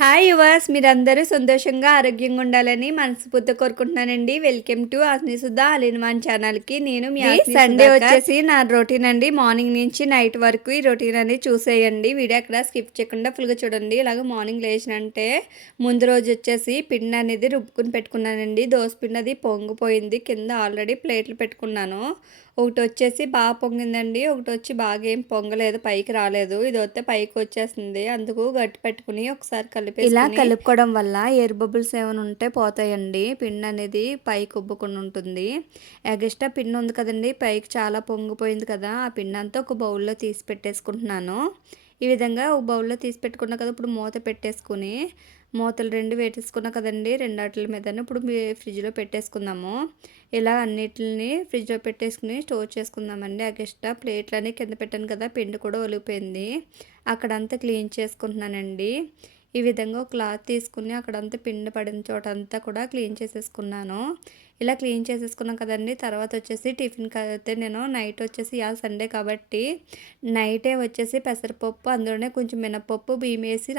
Hi yours, మీరందరూ సంతోషంగా, ఆరోగ్యంగా ఉండాలని మనస్ఫూర్తిగా కోరుకుంటున్నానండి. Welcome to Asni Sudha all in one ఛానల్‌కి. నేను మీ ఆస్ని సండే సుధాకర్. వచ్చేసి నా రొటీన్ అండి. మార్నింగ్ నుంచి నైట్ వరకు ఈ రొటీన్ అనేది చూసేయండి. వీడియో ఎక్కడ స్కిప్ చేయకుండా ఫుల్‌గా చూడండి. ఇలాగ మార్నింగ్ లేచినంటే ముందు రోజు వచ్చేసి పిండి అనేది రుబ్బుకుని పెట్టుకున్నానండి. దోస పిండి అది పొంగిపోయింది. కింద ఆల్రెడీ ప్లేట్లు పెట్టుకున్నాను. ఒకటొచ్చేసి బాగా పొంగిందండి. ఒకటొచ్చి బాగా ఏం పొంగలేదు. పైకి రాలేదు. ఇదొస్తే పైకి వచ్చేసింది. అందుకు గట్టి పెట్టుకుని ఒకసారి ఇలా కలుపుకోవడం వల్ల ఎయిర్ బబుల్స్ ఏమైనా ఉంటే పోతాయండి. పిండి అనేది పైకి ఉబ్బకుండా ఉంటుంది. ఎగస్ట్రా పిండి ఉంది కదండి, పైకి చాలా పొంగిపోయింది కదా, ఆ పిండి అంతా ఒక బౌల్లో తీసి పెట్టేసుకుంటున్నాను. ఈ విధంగా ఒక బౌల్లో తీసి పెట్టుకున్నా కదా, ఇప్పుడు మూత పెట్టేసుకుని మూతలు 2 పెట్టేసుకున్నా కదండి, రెండాటిల మీదను ఇప్పుడు ఫ్రిడ్జ్లో పెట్టేసుకుందాము. ఇలా అన్నిటిని ఫ్రిడ్జ్లో పెట్టేసుకుని స్టోర్ చేసుకుందామండి. ఎగస్ట్రా ప్లేట్లని కింద పెట్టాను కదా, పిండి కూడా ఒలిగిపోయింది. అక్కడంతా క్లీన్ చేసుకుంటున్నానండి. ఈ విధంగా ఒక క్లాత్ తీసుకుని అక్కడంతా పిండి పడిన చోటంతా కూడా క్లీన్ చేసేసుకున్నాను. ఇలా క్లీన్ చేసేసుకున్నాం కదండి. తర్వాత వచ్చేసి టిఫిన్కి అయితే నేను నైట్ వచ్చేసి ఇవాళ సండే కాబట్టి నైటే వచ్చేసి పెసరపప్పు, అందులోనే కొంచెం మినపప్పు, బియ్యం వేసి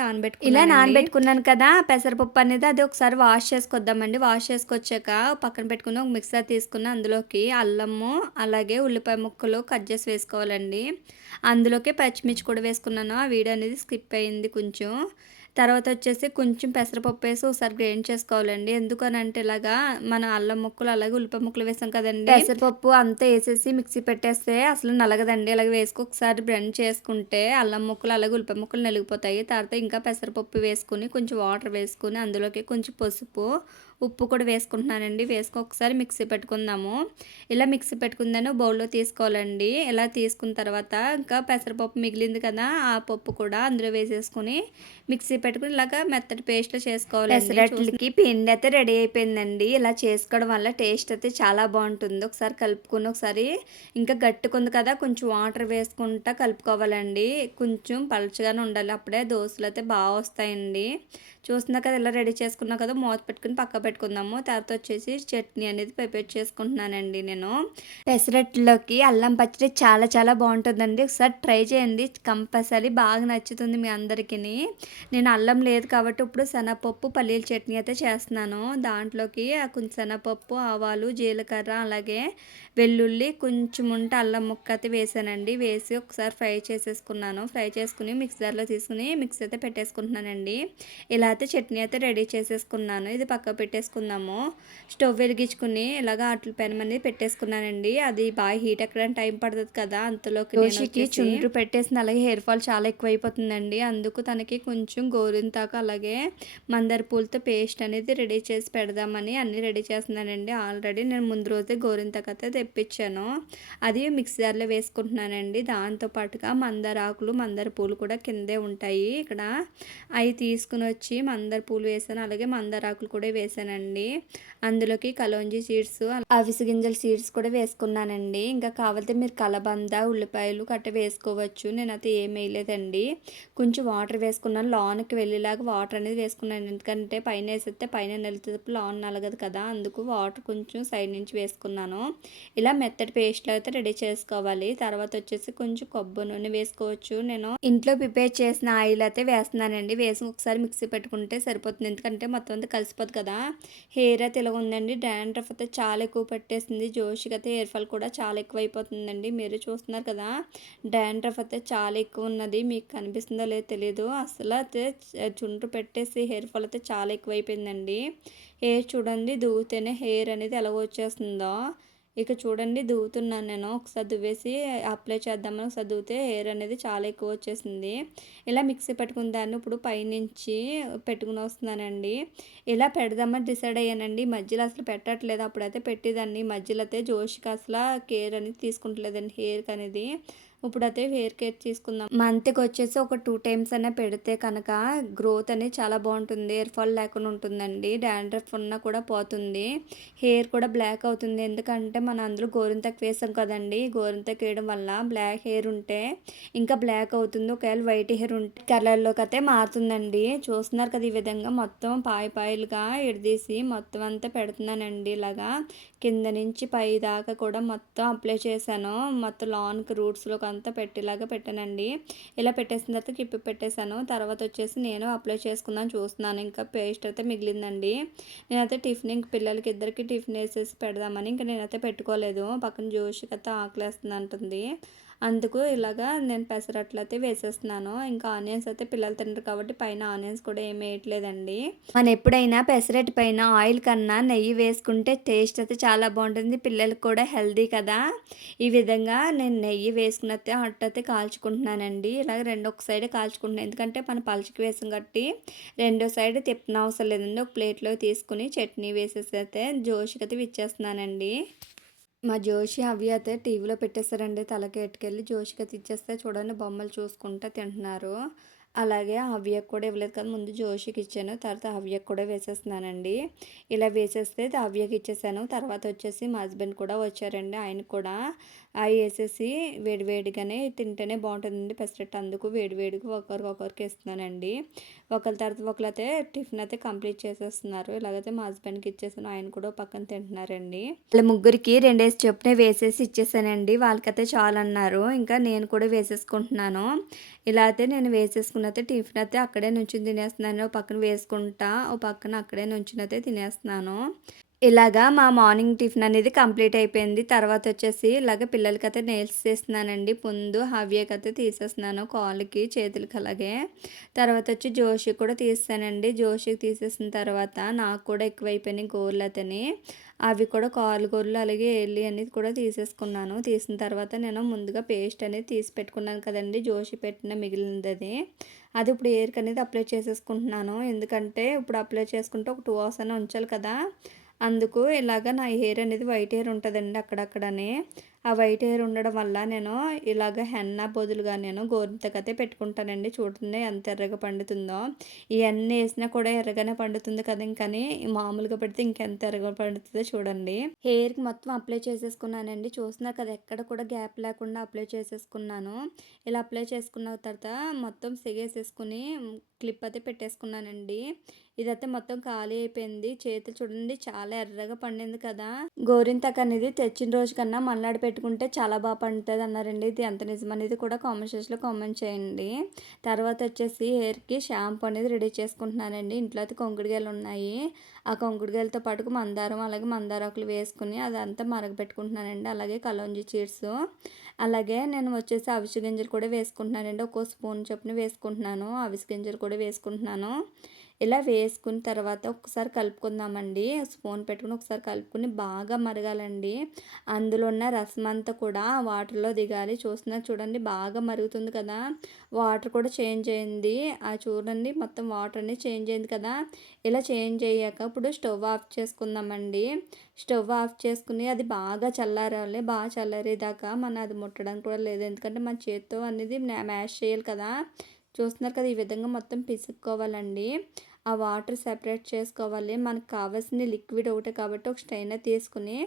ఇలా నానబెట్టుకున్నాను కదా పెసరపప్పు అనేది. అది ఒకసారి వాష్ చేసుకొద్దామండి. వాష్ చేసుకొచ్చాక పక్కన పెట్టుకుని ఒక మిక్సర్ తీసుకుని అందులోకి అల్లము అలాగే ఉల్లిపాయ ముక్కలు కట్ చేసి వేసుకోవాలండి. అందులోకి పచ్చిమిర్చి కూడా వేసుకున్నాను. ఆ వీడియో అనేది స్కిప్ అయింది కొంచెం. తర్వాత వచ్చేసి కొంచెం పెసరపప్పు వేసి ఒకసారి గ్రైండ్ చేసుకోవాలండి. ఎందుకనంటే ఇలాగా మన అల్లం ముక్కలు అలాగే ఉల్లిపాయ ముక్కలు వేసాం కదండి, పెసరపప్పు అంతా వేసేసి మిక్సీ పెట్టేస్తే అసలు నలగదండి. అలాగే వేసుకు ఒకసారి బ్లెండ్ చేసుకుంటే అల్లం ముక్కలు అలాగే ఉల్లిపాయ ముక్కలు నలిగిపోతాయి. తర్వాత ఇంకా పెసరపప్పు వేసుకుని కొంచెం వాటర్ వేసుకుని అందులోకి కొంచెం పసుపు, ఉప్పు కూడా వేసుకుంటున్నానండి. వేసుకొని ఒకసారి మిక్సీ పెట్టుకుందాము. ఇలా మిక్సీ పెట్టుకుందాను బౌల్లో తీసుకోవాలండి. ఇలా తీసుకున్న తర్వాత ఇంకా పెసరపప్పు మిగిలింది కదా, ఆ పప్పు కూడా అందులో వేసేసుకుని మిక్సీ పెట్టుకుని ఇలాగా మెత్తటి పేస్ట్లో చేసుకోవాలి. పెసరట్లకి పిండి అయితే రెడీ అయిపోయిందండి. ఇలా చేసుకోవడం వల్ల టేస్ట్ అయితే చాలా బాగుంటుంది. ఒకసారి కలుపుకుని ఒకసారి ఇంకా గట్టుకుంది కదా, కొంచెం వాటర్ వేసుకుంటా కలుపుకోవాలండి. కొంచెం పలుచగానే ఉండాలి, అప్పుడే దోశలు అయితే బాగా వస్తాయండి. చూస్తున్నా కదా, ఇలా రెడీ చేసుకున్నా కదా, మూత పెట్టుకుని పక్క పెట్టుకుందాము. తర్వాత వచ్చేసి చట్నీ అనేది ప్రిపేర్ చేసుకుంటున్నానండి నేను. పెసరట్లోకి అల్లం పచ్చడి చాలా చాలా బాగుంటుందండి. ఒకసారి ట్రై చేయండి, కంపల్సరీ బాగా నచ్చుతుంది మీ అందరికీ. నేను అల్లం లేదు కాబట్టి ఇప్పుడు శనగపప్పు పల్లీల చట్నీ అయితే చేస్తున్నాను. దాంట్లోకి కొంచెం శనగపప్పు, ఆవాలు, జీలకర్ర అలాగే వెల్లుల్లి, కొంచెం ఉంటే అల్లం ముక్క అయితే వేసానండి. వేసి ఒకసారి ఫ్రై చేసేసుకున్నాను. ఫ్రై చేసుకుని మిక్సర్లో తీసుకుని మిక్స్ అయితే పెట్టేసుకుంటున్నానండి. ఇలా అయితే చట్నీ అయితే రెడీ చేసేసుకున్నాను. ఇది పక్క పెట్టేసుకుందాము. స్టవ్ వెలిగించుకుని ఇలాగ అట్ల పెనం అనేది పెట్టేసుకున్నానండి. అది బాగా హీట్ ఎక్కడానికి టైం పడుతుంది కదా, అంతలోకి దోశకి చుండ్రు పెట్టేసింది. అలాగే హెయిర్ ఫాల్ చాలా ఎక్కువ అయిపోతుందండి. అందుకు తనకి కొంచెం గోరింతాకు అలాగే మందార పూలతో పేస్ట్ అనేది రెడీ చేసి పెడదామని అన్నీ రెడీ చేస్తున్నానండి. ఆల్రెడీ నేను ముందు రోజే గోరింతాకు అయితే తెప్పించాను. అది మిక్సర్లో వేసుకుంటున్నానండి. దాంతోపాటుగా మందార ఆకులు, మందార పూలు కూడా కిందే ఉంటాయి. ఇక్కడ అవి తీసుకుని వచ్చి మందార పూలు వేసాను, అలాగే మందార ఆకులు కూడా వేసానండి. అందులోకి కలోంజీ సీడ్స్, అవిసె గింజల సీడ్స్ కూడా వేసుకున్నానండి. ఇంకా కావాలంటే మీరు కలబంద, ఉల్లిపాయలు కట్ట వేసుకోవచ్చు. నేనైతే ఏం వేయలేదండి. కొంచెం వాటర్ వేసుకున్నాను. లోనికి వెళ్ళేలాగా వాటర్ అనేది వేసుకున్నాను. ఎందుకంటే పైన వేసేస్తే పైన నలుగుతుంది, లోన్ నలగదు కదా, అందుకు వాటర్ కొంచెం సైడ్ నుంచి వేసుకున్నాను. ఇలా మెత్తటి పేస్ట్లో అయితే రెడీ చేసుకోవాలి. తర్వాత వచ్చేసి కొంచెం కొబ్బరి నూనె వేసుకోవచ్చు. నేను ఇంట్లో ప్రిపేర్ చేసిన ఆయిల్ అయితే వేస్తున్నానండి. వేసి ఒకసారి మిక్సీ పెట్టుకుంటే సరిపోతుంది. ఎందుకంటే మొత్తం అంతా కలిసిపోతుంది కదా. హెయిర్ అయితే ఇలా ఉందండి. డాండ్రఫ్ అయితే చాలా ఎక్కువ పట్టేసింది. జోషికి అయితే హెయిర్ ఫాల్ కూడా చాలా ఎక్కువ అయిపోతుందండి. మీరు చూస్తున్నారు కదా, డాండ్రఫ్ అయితే చాలా ఎక్కువ ఉన్నది. మీకు కనిపిస్తుందో లేదో తెలియదు. అసలు అయితే చుండ్రు పెట్టేసి హెయిర్ ఫాల్ అయితే చాలా ఎక్కువ అయిపోయిందండి. హెయిర్ చూడండి, దువ్వుతేనే హెయిర్ అనేది ఎలా వచ్చేస్తుందో. ఇక చూడండి, దువ్వుతున్నాను నేను. ఒకసారి దువ్వేసి అప్లై చేద్దామని ఒకసారి దువ్వుతే హెయిర్ అనేది చాలా ఎక్కువ వచ్చేసింది. ఇలా మిక్సీ పెట్టుకున్న దాన్ని ఇప్పుడు పైనుంచి పెట్టుకుని వస్తున్నానండి. ఇలా పెడదామని డిసైడ్ అయ్యానండి. మధ్యలో అసలు పెట్టట్లేదు. అప్పుడైతే పెట్టేదాన్ని. మధ్యలో అయితే జోష్కి అసలు కేర్ అనేది తీసుకుంటలేదండి హెయిర్కి అనేది. ఇప్పుడైతే హెయిర్ కేర్ తీసుకుందాం. మంత్కి వచ్చేసి ఒక 2 టైమ్స్ అయినా పెడితే కనుక గ్రోత్ అనేది చాలా బాగుంటుంది. హెయిర్ ఫాల్ లేకుండా ఉంటుందండి. డాండ్రఫ్ ఉన్నా కూడా పోతుంది. హెయిర్ కూడా బ్లాక్ అవుతుంది. ఎందుకంటే మనం అందులో గోరింతాకు వేసాం కదండి. గోరింతాకు వేయడం వల్ల బ్లాక్ హెయిర్ ఉంటే ఇంకా బ్లాక్ అవుతుంది. ఒకవేళ వైట్ హెయిర్ ఉంటే కలర్లోకి అయితే మారుతుందండి. చూస్తున్నారు కదా, ఈ విధంగా మొత్తం పాయలుగా ఎడదీసి మొత్తం అంతా పెడుతున్నానండి. ఇలాగా కింద నుంచి పై దాకా కూడా మొత్తం అప్లై చేశాను. మొత్తం లాన్కి రూట్స్లోకి అంతా పెట్టేలాగా పెట్టానండి. ఇలా పెట్టేసిన తర్వాత కిప్పి పెట్టేశాను. తర్వాత వచ్చేసి నేను అప్లై చేసుకుందాం చూస్తున్నాను. ఇంకా పేస్ట్ అయితే మిగిలిందండి. నేనైతే టిఫిన్ పిల్లలకి ఇద్దరికి టిఫిన్ వేసేసి పెడదామని ఇంకా నేనైతే పెట్టుకోలేదు. పక్కన జోషికైతే ఆకలేస్తుంది అంటుంది. అందుకు ఇలాగా నేను పెసరట్లు అయితే వేసేస్తున్నాను. ఇంకా ఆనియన్స్ అయితే పిల్లలు తినరు కాబట్టి పైన ఆనియన్స్ కూడా ఏమి వేయట్లేదండి. మనం ఎప్పుడైనా పెసరట్టు పైన ఆయిల్ కన్నా నెయ్యి వేసుకుంటే టేస్ట్ అయితే చాలా బాగుంటుంది. పిల్లలకు కూడా హెల్దీ కదా. ఈ విధంగా నేను నెయ్యి వేసుకున్నైతే అట్టయితే కాల్చుకుంటున్నానండి. ఇలాగ ఒక సైడే కాల్చుకుంటున్నాను. ఎందుకంటే మనం పలుచకి వేసాం కాబట్టి రెండో సైడ్ తిప్పనవసరం లేదండి. ఒక ప్లేట్లో తీసుకుని చట్నీ వేసేసి అయితే జోషికైతే ఇచ్చేస్తున్నానండి. మా జోషి అవి అయితే టీవీలో పెట్టేశారండి. తలకి ఎట్టుకెళ్ళి జోషికి ఇచ్చేస్తే చూడండి బొమ్మలు చూసుకుంటా తింటున్నారు. అలాగే హవ్యకి కూడా ఇవ్వలేదు కదా, ముందు జోషికి ఇచ్చాను. తర్వాత హవ్యకి కూడా వేసేస్తున్నానండి. ఇలా వేసేస్తే హవ్యకి ఇచ్చేసాను. తర్వాత వచ్చేసి మా హస్బెండ్ కూడా వచ్చారండి. ఆయన కూడా అవి వేసేసి వేడివేడిగానే తింటేనే బాగుంటుందండి పెసరట్టు. అందుకు వేడివేడిగా ఒకరికి ఇస్తున్నానండి. ఒకరి తర్వాత ఒకరైతే టిఫిన్ అయితే కంప్లీట్ చేసేస్తున్నారు. ఇలాగైతే మా హస్బెండ్కి ఇచ్చేసాను. ఆయన కూడా పక్కన తింటున్నారండి. వాళ్ళ ముగ్గురికి 2 చొప్పున వేసేసి ఇచ్చేసానండి. వాళ్ళకైతే చాలు అన్నారు. ఇంకా నేను కూడా వేసేసుకుంటున్నాను. ఇలా అయితే నేను వేసేసుకున్నైతే టిఫిన్ అయితే అక్కడే నుంచుని తినేస్తున్నాను. ఓ పక్కన వేసుకుంటా, ఓ పక్కన అక్కడే నుంచునైతే తినేస్తున్నాను. ఇలాగా మా మార్నింగ్ టిఫిన్ అనేది కంప్లీట్ అయిపోయింది. తర్వాత వచ్చేసి ఇలాగ పిల్లలకైతే నెయిల్స్ చేస్తున్నానండి. ముందు హవ్యకైతే తీసేస్తున్నాను కాళ్ళకి, చేతులకి అలాగే. తర్వాత వచ్చి జోషికి కూడా తీస్తానండి. జోషికి తీసేసిన తర్వాత నాకు కూడా ఎక్కువైపోయినాయి గోర్లు అతని. అవి కూడా కాలు గోర్లు అలాగే ఎల్లి అనేది కూడా తీసేసుకున్నాను. తీసిన తర్వాత నేను ముందుగా పేస్ట్ అనేది తీసి పెట్టుకున్నాను కదండి, జోషి పెట్టిన మిగిలినది అది ఇప్పుడు హెయిర్కి అనేది అప్లై చేసేసుకుంటున్నాను. ఎందుకంటే ఇప్పుడు అప్లై చేసుకుంటే ఒక 2 అవర్స్ అని ఉంచాలి కదా. అందుకు ఇలాగ నా హెయిర్ అనేది వైట్ హెయిర్ ఉంటుందండి అక్కడక్కడనే. ఆ వైట్ హెయిర్ ఉండడం వల్ల నేను ఇలాగ హెన్నా బదులుగా నేను గోరింతకైతే పెట్టుకుంటానండి. చూడండి ఎంత ఎర్రగా పండుతుందో. ఇవన్నీ వేసినా కూడా ఎర్రగానే పండుతుంది కదా. ఇంకని మామూలుగా పెడితే ఇంకెంత ఎర్రగా పండుతుందో చూడండి. హెయిర్కి మొత్తం అప్లై చేసేసుకున్నానండి. చూస్తున్నారు కదా, ఎక్కడ కూడా గ్యాప్ లేకుండా అప్లై చేసేసుకున్నాను. ఇలా అప్లై చేసుకున్న తర్వాత మొత్తం సిగేసేసుకుని క్లిప్ అయితే పెట్టేసుకున్నానండి. ఇదైతే మొత్తం ఖాళీ అయిపోయింది. చేతులు చూడండి చాలా ఎర్రగా పండింది కదా. గోరింతకు అనేది తెచ్చిన రోజు కన్నా మన్నాడు పెట్టుకుంటే చాలా బాగా పండుతుంది అన్నారండి. ఇది ఎంత నిజం అనేది కూడా కామెంట్ సెక్షన్లో కామెంట్ చేయండి. తర్వాత వచ్చేసి హెయిర్కి షాంపూ అనేది రెడీ చేసుకుంటున్నానండి. ఇంట్లో అయితే కొంకుడుగాయలు ఉన్నాయి. ఆ కొంకుడుగాయలతో పాటుకు మందారం అలాగే మందారాకులు వేసుకుని అదంతా మరగపెట్టుకుంటున్నానండి. అలాగే కలోంజీ చీడ్స్, అలాగే నేను వచ్చేసి అవిసె గింజలు కూడా వేసుకుంటున్నానండి. ఒక్కో స్పూన్ చొప్పున వేసుకుంటున్నాను. అవిసె గింజలు కూడా వేసుకుంటున్నాను. ఇలా వేసుకున్న తర్వాత ఒకసారి కలుపుకుందామండి. స్పూన్ పెట్టుకుని ఒకసారి కలుపుకుని బాగా మరగాలండి. అందులో ఉన్న రసం అంతా కూడా వాటర్లో దిగాలి. చూస్తున్నారు చూడండి బాగా మరుగుతుంది కదా. వాటర్ కూడా చేంజ్ అయింది. చూడండి మొత్తం వాటర్ అనేది చేంజ్ అయింది కదా. ఇలా చేంజ్ అయ్యాక ఇప్పుడు స్టవ్ ఆఫ్ చేసుకుందామండి. స్టవ్ ఆఫ్ చేసుకుని అది బాగా చల్లారాలి. బాగా చల్లారేదాకా మనం అది ముట్టడానికి కూడా లేదు. ఎందుకంటే మన చేత్తో అనేది మ్యాష్ చేయాలి కదా. చూస్తున్నారు కదా, ఈ విధంగా మొత్తం పిసుక్కోవాలండి. ఆ వాటర్ సెపరేట్ చేసుకోవాలి. మనకు కావాల్సిన లిక్విడ్ ఒకటే కాబట్టి ఒక స్ట్రైనర్ తీసుకుని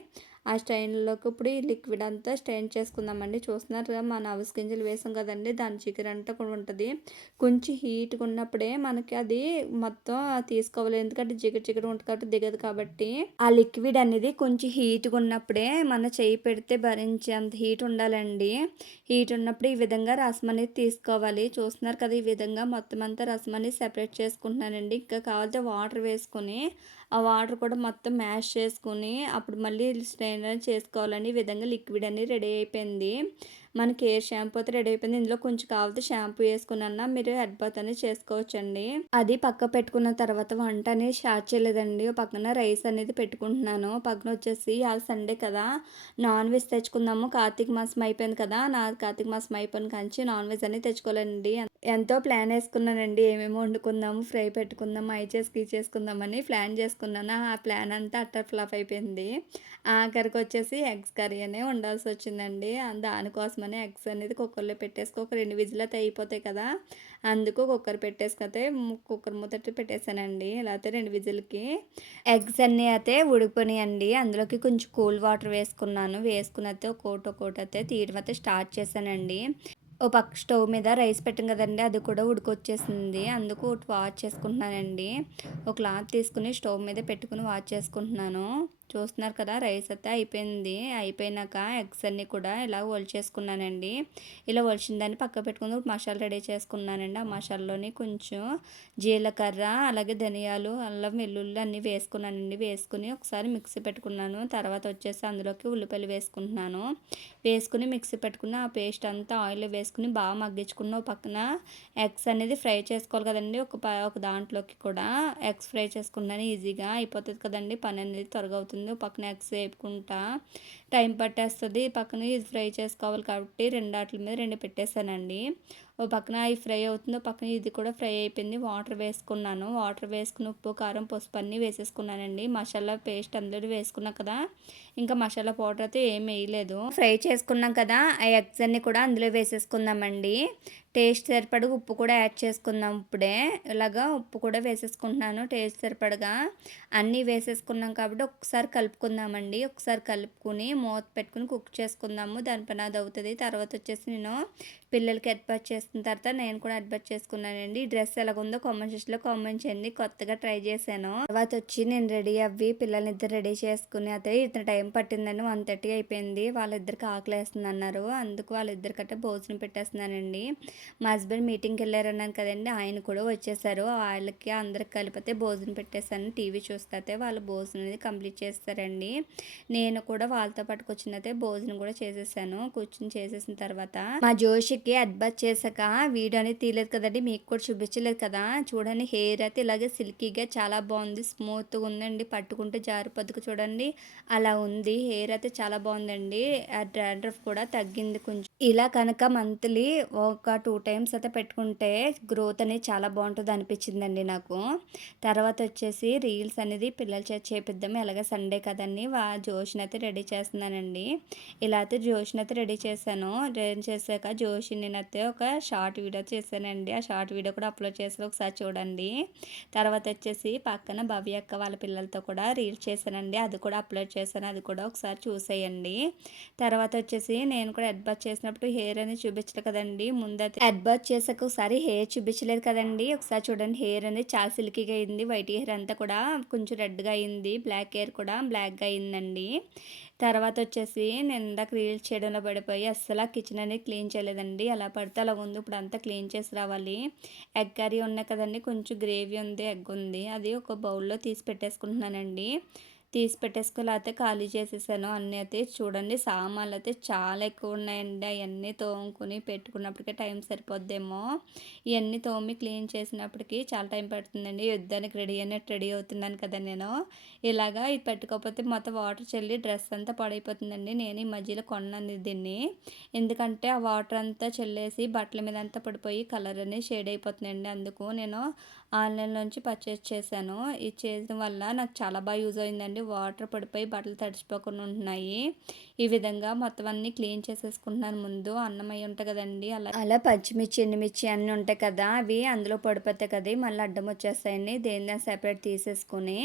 ఆ స్ట్రైన్లోకి ఇప్పుడు ఈ లిక్విడ్ అంతా స్ట్రెయిన్ చేసుకుందామండి. చూస్తున్నారు మన అవిసె గింజలు వేసాం కదండి, దాని చికెన్ అంతా కూడా ఉంటుంది. కొంచెం హీట్గా ఉన్నప్పుడే మనకి అది మొత్తం తీసుకోవాలి. ఎందుకంటే జిగట ఉంటుంది కాబట్టి దిగదు కాబట్టి ఆ లిక్విడ్ అనేది కొంచెం హీట్గా ఉన్నప్పుడే మన చేయి పెడితే భరించేంత హీట్ ఉండాలండి. హీట్ ఉన్నప్పుడు ఈ విధంగా రసం అనేది తీసుకోవాలి. చూస్తున్నారు కదా, ఈ విధంగా మొత్తం అంతా రసం అనేది సెపరేట్ చేసుకుంటున్నానండి. ఇంకా కావాలంటే వాటర్ వేసుకొని ఆ వాటర్ కూడా మొత్తం మ్యాష్ చేసుకుని అప్పుడు మళ్ళీ స్ట్రైనర్ చేసుకోవాలండి. ఈ విధంగా లిక్విడ్ అనేది రెడీ అయిపోయింది. మనకి హెయిర్ షాంపూ అయితే రెడీ అయిపోయింది. ఇందులో కొంచెం కావాలంటే షాంపూ వేసుకున్నా మీరు హెడ్ బాత్ అనేది చేసుకోవచ్చండి. అది పక్క పెట్టుకున్న తర్వాత వంట అనేది స్టార్ట్ చేయలేదండి. పక్కన రైస్ అనేది పెట్టుకుంటున్నాను. పక్కన వచ్చేసి ఇవాళ సండే కదా, నాన్ వెజ్ తెచ్చుకుందాము. కార్తీక మాసం అయిపోయింది కదా, నా కార్తీక మాసం అయిపోయిన కంచి నాన్ వెజ్ అనేది తెచ్చుకోవాలండి. ఎంతో ప్లాన్ వేసుకున్నానండి. ఏమేమి వండుకుందాము, ఫ్రై పెట్టుకుందాము, గీ చేసుకుందామని ప్లాన్ చేసుకున్నాను. ఆ ప్లాన్ అంతా అట్టర్ ఫ్లాప్ అయిపోయింది. ఆఖరికి వచ్చేసి ఎగ్స్ కర్రీ అనే వండాల్సి వచ్చిందండి. దానికోసమని ఎగ్స్ అనేది కుక్కర్లో పెట్టేసుకో ఒక 2 విజిల్ అయితే అయిపోతాయి కదా. అందుకు కుక్కర్ పెట్టేసుకైతే కుక్కర్ మూత పెట్టేశానండి. లేకపోతే 2 విజిల్కి ఎగ్స్ అన్నీ అయితే ఉడికిపోయినాయండి. అందులోకి కొంచెం కూల్ వాటర్ వేసుకున్నాను. వేసుకుని అయితే ఒక్కోటి అయితే తీయడం అయితే స్టార్ట్ చేశానండి. ఓ పక్క స్టవ్ మీద రైస్ పెట్టాం కదండి, అది కూడా ఉడికొచ్చేసింది. అందుకు వాష్ చేసుకుంటున్నానండి. ఒక క్లాత్ తీసుకుని స్టవ్ మీద పెట్టుకుని వాష్ చేసుకుంటున్నాను. చూస్తున్నారు కదా, రైస్ అయితే అయిపోయింది. అయిపోయినాక ఎగ్స్ అన్నీ కూడా ఇలా ఒలిచేసుకున్నానండి. ఇలా ఒలిచిన దాన్ని పక్క పెట్టుకుని మసాలా రెడీ చేసుకున్నానండి. ఆ మసాలాలోని కొంచెం జీలకర్ర, అలాగే ధనియాలు, అల్లం వెల్లుల్లి అన్నీ వేసుకున్నానండి. వేసుకుని ఒకసారి మిక్సీ పెట్టుకున్నాను. తర్వాత వచ్చేసి అందులోకి ఉల్లిపాయలు వేసుకుంటున్నాను. వేసుకుని మిక్సీ పెట్టుకున్న ఆ పేస్ట్ అంతా ఆయిల్లో వేసుకుని బాగా మగ్గించుకున్న పక్కన ఎగ్స్ అనేది ఫ్రై చేసుకోవాలి కదండి. ఒక దాంట్లోకి కూడా ఎగ్స్ ఫ్రై చేసుకున్నాను. ఈజీగా అయిపోతుంది కదండి, పని అనేది త్వరగా అవుతుంది. పక్కన ఎగ్స్ వేపుకుంటా టైం పట్టేస్తుంది. పక్కన ఇది ఫ్రై చేసుకోవాలి కాబట్టి రెండు వాటి మీద రెండు పెట్టేశానండి. ఓ పక్కన అవి ఫ్రై అవుతుందో పక్కన ఇది కూడా ఫ్రై అయిపోయింది. వాటర్ వేసుకున్నాను. వాటర్ వేసుకుని ఉప్పు, కారం, పసుపు అన్నీ వేసేసుకున్నానండి. మసాలా పేస్ట్ అందులో వేసుకున్నా కదా, ఇంకా మసాలా పౌడర్ అయితే ఏం వేయలేదు. ఫ్రై చేసుకున్నాం కదా, ఆ ఎగ్స్ అన్నీ కూడా అందులో వేసేసుకుందామండి. టేస్ట్ సరిపడగా ఉప్పు కూడా యాడ్ చేసుకుందాం. ఇప్పుడే ఇలాగా ఉప్పు కూడా వేసేసుకుంటున్నాను టేస్ట్ సరిపడగా. అన్నీ వేసేసుకున్నాం కాబట్టి ఒకసారి కలుపుకుందామండి. ఒకసారి కలుపుకుని మూత పెట్టుకుని కుక్ చేసుకుందాము. దానిపైన అది అవుతుంది. తర్వాత వచ్చేసి నేను పిల్లలకి అడ్బట్ చేసిన తర్వాత నేను కూడా అడ్బట్ చేసుకున్నానండి. ఈ డ్రెస్ ఎలాగుందో కామెంట్ సెక్షన్లో కామెంట్ చేయండి. కొత్తగా ట్రై చేశాను. తర్వాత వచ్చి నేను రెడీ అవ్వి పిల్లల్ని ఇద్దరు రెడీ చేసుకుని అయితే ఇంత టైం పట్టిందండి. 1:30 అయిపోయింది. వాళ్ళిద్దరికి ఆకలి వేస్తుంది అన్నారు. అందుకు వాళ్ళిద్దరికట్టే భోజనం పెట్టేస్తున్నానండి. మా హస్బెండ్ మీటింగ్కి వెళ్ళారన్నాను కదండి, ఆయన కూడా వచ్చేసారు. వాళ్ళకి అందరికి కలిపితే భోజనం పెట్టేశాను. టీవీ చూస్తే వాళ్ళు భోజనం అనేది కంప్లీట్ చేస్తారండి. నేను కూడా వాళ్ళతో పాటు కూర్చున్నైతే భోజనం కూడా చేసేసాను. కూర్చుని చేసేసిన తర్వాత మా జోషికి అడ్బట్ చేశాక వీడియో అనేది తీయలేదు కదండి, మీకు కూడా చూపించలేదు కదా. చూడండి, హెయిర్ అయితే ఇలాగే సిల్కీగా చాలా బాగుంది. స్మూత్గా ఉందండి. పట్టుకుంటే జారిపోద్దుకు చూడండి అలా ఉంది. హెయిర్ అయితే చాలా బాగుందండి. ఆ డాండ్రఫ్ కూడా తగ్గింది కొంచెం. ఇలా కనుక మంత్లీ ఒక 2 టైమ్స్ అయితే పెట్టుకుంటే గ్రోత్ అనేది చాలా బాగుంటుంది అనిపించిందండి నాకు. తర్వాత వచ్చేసి రీల్స్ అనేది పిల్లల చేత చేపిద్దాం, ఎలాగ సండే కదండి. జోష్ని అయితే రెడీ చేస్తున్నానండి. ఇలా అయితే జోష్ని అయితే రెడీ చేశాను. రెడీ చేశాక జోషి నేనైతే ఒక షార్ట్ వీడియో చేశానండి. ఆ షార్ట్ వీడియో కూడా అప్లోడ్ చేసి ఒకసారి చూడండి. తర్వాత వచ్చేసి పక్కన భవ్య అక్క వాళ్ళ పిల్లలతో కూడా రీల్స్ చేశానండి. అది కూడా అప్లోడ్ చేశాను. అది కూడా ఒకసారి చూసేయండి. తర్వాత వచ్చేసి నేను కూడా అడ్బట్ చేసినప్పుడు హెయిర్ అనేది చూపించలేదు కదండి. ముందైతే అడ్బట్ చేసాక ఒకసారి హెయిర్ చూపించలేదు కదండి. ఒకసారి చూడండి, హెయిర్ అనేది చాలా సిల్కీగా అయింది. వైట్ హెయిర్ అంతా కూడా కొంచెం రెడ్గా అయింది. బ్లాక్ హెయిర్ కూడా బ్లాక్గా అయిందండి. తర్వాత వచ్చేసి నేను ఇందాక రీల్స్ చేయడంలో పడిపోయి అస్సలు కిచెన్ అనేది క్లీన్ చేయలేదండి. అలా పడితే అలా ఉంది. ఇప్పుడు అంతా క్లీన్ చేసి రావాలి. ఎగ్ కర్రీ ఉన్నాయి కదండి, కొంచెం గ్రేవీ ఉంది, ఎగ్ ఉంది. అది ఒక బౌల్లో తీసి పెట్టేసుకుంటున్నానండి. తీసి పెట్టేసుకోలేకపోతే ఖాళీ చేసేసాను. అన్నీ అయితే చూడండి, సామాన్లు అయితే చాలా ఎక్కువ ఉన్నాయండి. అవన్నీ తోముకుని పెట్టుకున్నప్పటికే టైం సరిపోద్దేమో. ఇవన్నీ తోమి క్లీన్ చేసినప్పటికీ చాలా టైం పడుతుందండి. యుద్ధానికి రెడీ అవుతున్నాను కదా నేను. ఇలాగా ఇది పెట్టుకోకపోతే మొత్తం వాటర్ చల్లి డ్రెస్ అంతా పాడైపోతుందండి. నేను ఈ మధ్యలో కొన్నాను దీన్ని. ఎందుకంటే ఆ వాటర్ అంతా చల్లేసి బట్టల మీద అంతా పడిపోయి కలర్ అనేది షేడ్ అయిపోతుందండి. అందుకు నేను ఆన్లైన్లోంచి పర్చేస్ చేశాను. ఇది చేయడం వల్ల నాకు చాలా బాగా యూజ్ అయిందండి. వాటర్ పడిపోయి బట్టలు తడిచిపోకుండా ఉంటున్నాయి. ఈ విధంగా మొత్తం అన్నీ క్లీన్ చేసేసుకుంటున్నాను. ముందు అన్నం అయి ఉంటాయి కదండి, అలా పచ్చిమిర్చి, ఎండుమిర్చి అన్నీ ఉంటాయి కదా, అవి అందులో పడిపోతాయి కదా, మళ్ళీ అడ్డం వచ్చేస్తాయండి. దేని సెపరేట్ తీసేసుకుని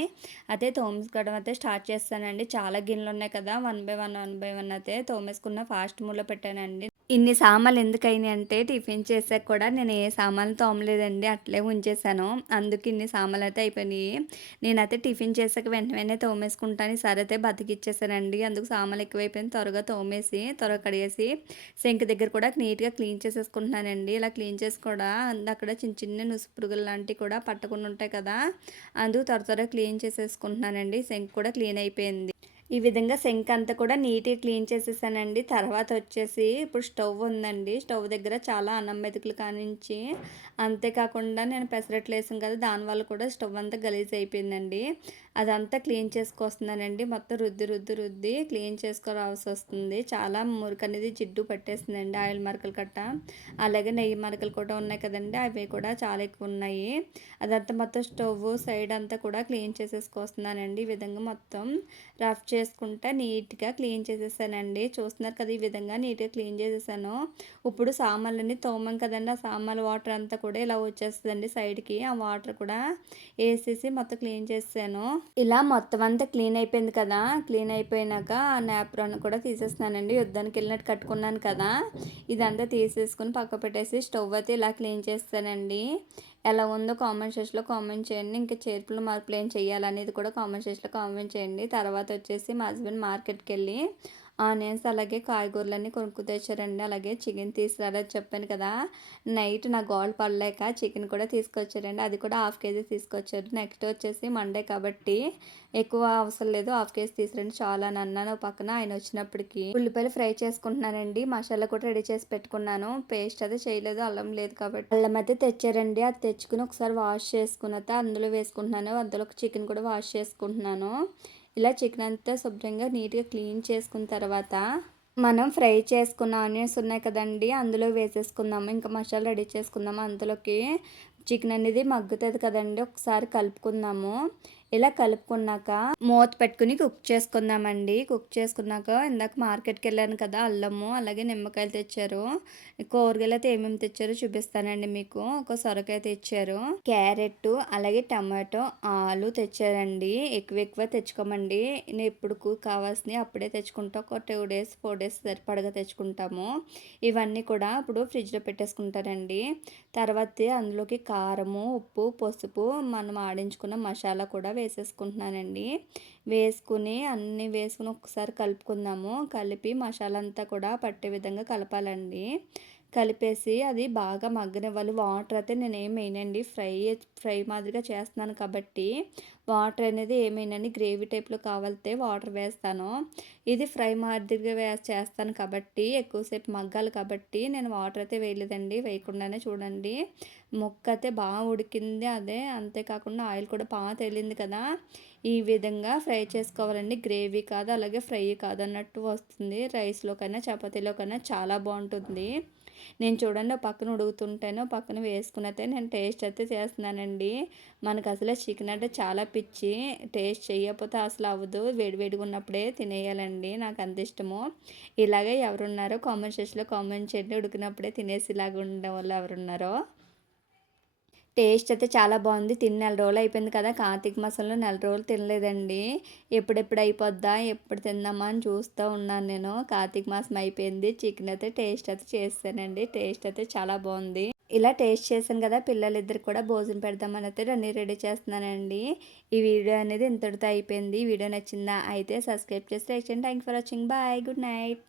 అయితే తోమేసుకోవడం అయితే స్టార్ట్ చేస్తానండి. చాలా గిన్నెలు ఉన్నాయి కదా, 1 by 1 అయితే తోమేసుకున్న ఫాస్ట్ మూడ్లో పెట్టానండి. ఇన్ని సామాన్లు ఎందుకైనాయి అంటే టిఫిన్ చేసాక కూడా నేను ఏ సామాన్లు తోమలేదండి, అట్లే ఉంచేసాను. అందుకు ఇన్ని సామాన్లు అయితే అయిపోయినాయి. నేనైతే టిఫిన్ చేసాక వెంటనే తోమేసుకుంటాను. ఈసారి అయితే బతికిచ్చేసానండి. అందుకు సామాన్లు ఎక్కువైపోయింది. త్వరగా తోమేసి త్వరగా కడిగేసి సింక్ దగ్గర కూడా నీట్గా క్లీన్ చేసేసుకుంటున్నానండి. ఇలా క్లీన్ చేసి కూడా అక్కడ చిన్న చిన్న నుసు పురుగులు లాంటివి కూడా పట్టకుండా ఉంటాయి కదా, అందుకు త్వరగా క్లీన్ చేసేసుకుంటున్నానండి. సింక్ కూడా క్లీన్ అయిపోయింది. ఈ విధంగా సింక్ అంతా కూడా నీట్గా క్లీన్ చేసేసానండి. తర్వాత వచ్చేసి ఇప్పుడు స్టవ్ ఉందండి. స్టవ్ దగ్గర చాలా అన్నం మెతుకులు కానించి, అంతేకాకుండా నేను పెసరట్లు వేసాను కదా, దానివల్ల కూడా స్టవ్ అంతా గలీజ్ అయిపోయిందండి. అదంతా క్లీన్ చేసుకొస్తున్నానండి. మొత్తం రుద్ది క్లీన్ చేసుకోవాల్సి వస్తుంది. చాలా మురికి అనేది జిడ్డు పట్టేస్తుందండి. ఆయిల్ మరకలు కట్ట, అలాగే నెయ్యి మరకలు కూడా ఉన్నాయి కదండి, అవి కూడా చాలా ఎక్కువ ఉన్నాయి. అదంతా మొత్తం స్టవ్ సైడ్ అంతా కూడా క్లీన్ చేసేసుకొస్తున్నానండి. ఈ విధంగా మొత్తం రఫ్ చేసుకుంటా నీట్గా క్లీన్ చేసేసానండి. చూస్తున్నారు కదా, ఈ విధంగా నీట్గా క్లీన్ చేసేసాను. ఇప్పుడు సామాన్లన్నీ తోమాం కదండి, ఆ సామాన్ల వాటర్ అంతా కూడా ఇలా వచ్చేస్తుందండి సైడ్కి. ఆ వాటర్ కూడా వేసేసి మొత్తం క్లీన్ చేసాను. ఇలా మొత్తం అంతా క్లీన్ అయిపోయింది కదా. క్లీన్ అయిపోయినాక ఆ నాప్రాన్ కూడా తీసేస్తున్నానండి. యుద్ధానికి వెళ్ళినట్టు కట్టుకున్నాను కదా, ఇదంతా తీసేసుకుని పక్క పెట్టేసి స్టవ్ అయితే ఇలా క్లీన్ చేస్తానండి. ఎలా ఉందో కామెంట్ సెక్షన్లో కామెంట్ చేయండి. ఇంకా చేర్పులు మార్పులు ఏం చేయాలనేది కూడా కామెంట్ సెక్షన్లో కామెంట్ చేయండి. తర్వాత వచ్చేసి మా హస్బెండ్ మార్కెట్కి వెళ్ళి ఆనియన్స్ అలాగే కాయగూరలన్నీ కొనుక్కు తెచ్చారండి. అలాగే చికెన్ తీసుకురాలని చెప్పాను కదా, నైట్ నా గోల్ పడలేక చికెన్ కూడా తీసుకొచ్చారండి. అది కూడా హాఫ్ కేజీ తీసుకొచ్చారు. నెక్స్ట్ వచ్చేసి మండే కాబట్టి ఎక్కువ అవసరం లేదు, హాఫ్ కేజీ తీసుకురండి చాలా అని అన్నాను. పక్కన ఆయన వచ్చినప్పటికి ఉల్లిపాయలు ఫ్రై చేసుకుంటున్నానండి. మసాలా కూడా రెడీ చేసి పెట్టుకున్నాను. పేస్ట్ అయితే చేయలేదు, అల్లం లేదు కాబట్టి. అల్లం అయితే తెచ్చారండి. అది తెచ్చుకుని ఒకసారి వాష్ చేసుకున్న అందులో వేసుకుంటున్నాను. అందులో చికెన్ కూడా వాష్ చేసుకుంటున్నాను. ఇలా చికెన్ అంతా శుభ్రంగా నీట్గా క్లీన్ చేసుకున్న తర్వాత మనం ఫ్రై చేసుకున్న ఆనియన్స్ ఉన్నాయి కదండి, అందులో వేసేసుకుందాము. ఇంకా మసాలా రెడీ చేసుకుందాము. అందులోకి చికెన్ అనేది మగ్గుతుంది కదండి, ఒకసారి కలుపుకుందాము. ఇలా కలుపుకున్నాక మూత పెట్టుకుని కుక్ చేసుకుందామండి. కుక్ చేసుకున్నాక ఇందాక మార్కెట్కి వెళ్ళాను కదా, అల్లము అలాగే నిమ్మకాయలు తెచ్చారు. కూరగాయలు అయితే ఏమేమి తెచ్చారో చూపిస్తానండి మీకు. ఒక సొరకాయ తెచ్చారు, క్యారెట్ అలాగే టమాటో, ఆలు తెచ్చారండి. ఎక్కువ తెచ్చుకోమండి, నేను ఎప్పుడు కావాల్సినవి అప్పుడే తెచ్చుకుంటాం. ఒక 2 days 4 days సరిపడగా తెచ్చుకుంటాము. ఇవన్నీ కూడా ఇప్పుడు ఫ్రిడ్జ్లో పెట్టేసుకుంటారండి. తర్వాత అందులోకి కారము, ఉప్పు, పసుపు, మనం ఆడించుకున్న మసాలా కూడా వేసేసుకుంటున్నానండి. అన్నీ వేసుకుని ఒకసారి కలుపుకుందాము. కలిపి మసాలా అంతా కూడా పట్టే విధంగా కలపాలండి. కలిపేసి అది బాగా మగ్గనివ్వాలి. వాటర్ అయితే నేను ఏం వేయనండి, ఫ్రై మాదిరిగా చేస్తున్నాను కాబట్టి వాటర్ అనేది ఏమైనాని గ్రేవీ టైప్లో కావాలితే వాటర్ వేస్తాను. ఇది ఫ్రై మాదిరిగా చేస్తాను కాబట్టి ఎక్కువసేపు మగ్గాలి కాబట్టి నేను వాటర్ అయితే వేయలేదండి. వేయకుండానే చూడండి ముక్క అయితే బాగా ఉడికింది. అంతేకాకుండా ఆయిల్ కూడా బాగా తేలింది కదా. ఈ విధంగా ఫ్రై చేసుకోవాలండి. గ్రేవీ కాదు అలాగే ఫ్రై కాదు అన్నట్టు వస్తుంది. రైస్లోకైనా చపాతీలోకైనా చాలా బాగుంటుంది. నేను చూడండి పక్కన ఉడుకుతుంటేనో పక్కన వేసుకుని అయితే నేను టేస్ట్ అయితే చేస్తున్నానండి. మనకు అసలు చికెన్ అంటే చాలా పిచ్చి, టేస్ట్ చేయకపోతే అసలు అవ్వదు. వేడివేడిగా ఉన్నప్పుడే తినేయాలండి, నాకు అంత ఇష్టము. ఇలాగే ఎవరున్నారో కామెంట్ సెక్షన్లో కామెంట్ చేయండి. ఉడికినప్పుడే తినేసి ఇలాగ ఉండే వాళ్ళు ఎవరున్నారో. టేస్ట్ అయితే చాలా బాగుంది. తిని 4 రోజులు అయిపోయింది కదా, కార్తీక మాసంలో 4 రోజులు తినలేదండి. ఎప్పుడెప్పుడు అయిపోద్దా, ఎప్పుడు తిందామా అని చూస్తూ ఉన్నాను నేను. కార్తీక మాసం అయిపోయింది. చికెన్ అయితే టేస్ట్ అయితే చేస్తానండి. టేస్ట్ అయితే చాలా బాగుంది. ఇలా టేస్ట్ చేశాను కదా, పిల్లలిద్దరు కూడా భోజనం పెడదామని అయితే అన్నీ రెడీ చేస్తున్నానండి. ఈ వీడియో అనేది ఇంతటితో అయిపోయింది. వీడియో నచ్చిందా అయితే సబ్స్క్రైబ్ చేసి లైక్ చేయండి. Thank for watching. Bye, good night.